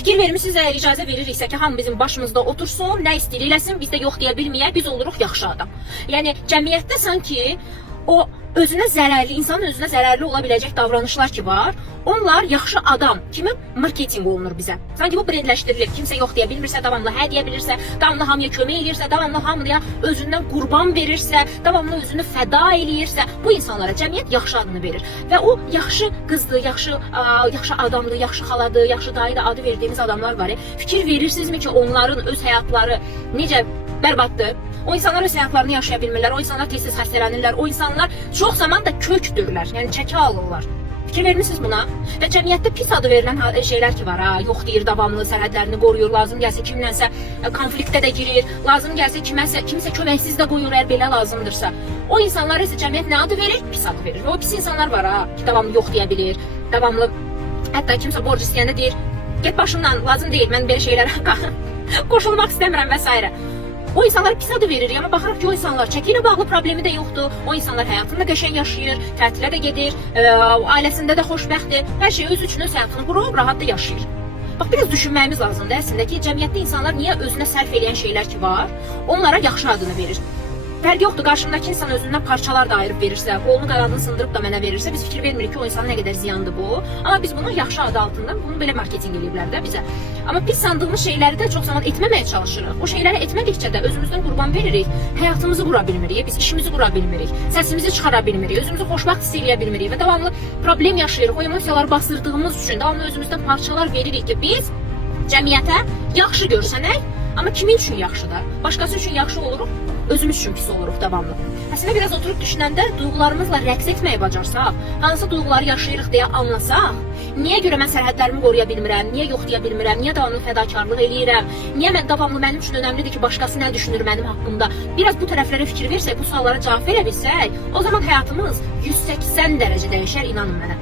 Fikir vermişsiniz, əgər icazə veririksə ki, hamı bizim başımızda otursun, nə istəyir eləsin, biz də yox deyə bilməyək, biz oluruq yaxşı adam. Yəni cəmiyyətdə sanki o özünə zərərli, insanın özünə zərərli ola biləcək davranışlar ki var, onlar yaxşı adam kimi marketinq olunur bizə. Sanki bu brendləşdirilir. Kimsə yox deyə bilmirsə, davamlı hə deyə bilirsə, davamlı hamıya kömək edirsə, davamlı hamıya özündən qurban verirsə, davamlı özünü fəda eləyirsə, bu insanlara cəmiyyət yaxşı adını verir. Və o yaxşı qızdır, yaxşı adamdır, yaxşı xaladır, yaxşı dayıdır adı verdiğimiz adamlar var. Fikir verirsinizmi ki, onların öz həyatları necə bərbaddır? O insanlar öz həyatlarını yaşaya bilmirlər, o insanlar tez-tez xəstələnirlər, o insanlar çox zaman da kökdürlər, yəni çəki alırlar. Fikir vermişsiniz buna? Və cəmiyyətdə pis adı verilən şeylər ki var, yox deyir, davamlı sərhədlərini qoruyur, lazım gəlsə kimlənsə konfliktə də girir, lazım gəlsə kimsə köməksiz də qoyur, əgər belə lazımdırsa. O insanlara isə cəmiyyət nə adı verir? Pis adı verir. Və o pis insanlar var ki, davamlı yox deyə bilir, davamlı, hətta kimsə borc istəyəndə deyir, get başımdan, lazım deyil, mən belə şeylərə qoşulmaq istəmirəm və s. O insanlara pis adı verir, amma baxırıq ki, o insanlar çəki ilə bağlı problemi də yoxdur. O insanlar həyatını da qəşəng yaşayır, tətilə də gedir, ailəsində də xoşbəxtdir, hər şey öz üçün öz həyatını qurub, rahat da yaşayır. Bax, biraz düşünməyimiz lazımdır əslində ki, cəmiyyətdə insanlar niyə özünə sərf edən şeylər ki var, onlara yaxşı adını verir. Fərqi yoxdur, qarşımdakı insan özündən parçalar da ayırıb verirsə, qolunu qanadını sındırıb da mənə verirsə, biz fikir vermirik ki, o insanın nə qədər ziyandır bu. Amma biz bunu yaxşı adı altında, bunu belə marketinq eləyiblər də bizə. Amma biz sandığımız şeyləri də çox zaman etməməyə çalışırıq. O şeyləri etmədikcə də özümüzdən qurban veririk, həyatımızı qura bilmirik, biz işimizi qura bilmirik, səsimizi çıxara bilmirik, özümüzü xoşbəxt hiss eləyə bilmirik və davamlı problem yaşayırıq. O emosiyaları basırdığımız üçün davamlı özümüzdən parçalar veririk ki, biz cəmiyyətə yaxşı görsənək, amma kimin üçün yaxşıdır? Başqası üçün yaxşı oluruq, özümüz üçün pis oluruq davamlı. Əslində biraz oturub düşünəndə duyğularımızla rəqs etməyi bacarsaq, hansı duyğuları yaşayırıq deyə anlasaq, niyə görə mən sərhədlərimi qoruya bilmirəm, niyə yox deyə bilmirəm, niyə davamlı fədakarlıq eləyirəm, niyə mən davamlı mənim üçün önəmlidir ki, başqası nə düşünür mənim haqqımda, biraz bu tərəflərə fikir versək, bu suallara cavab verə bilsək, o zaman həyatımız 180 dərəcə dəyişər, inanın mənə.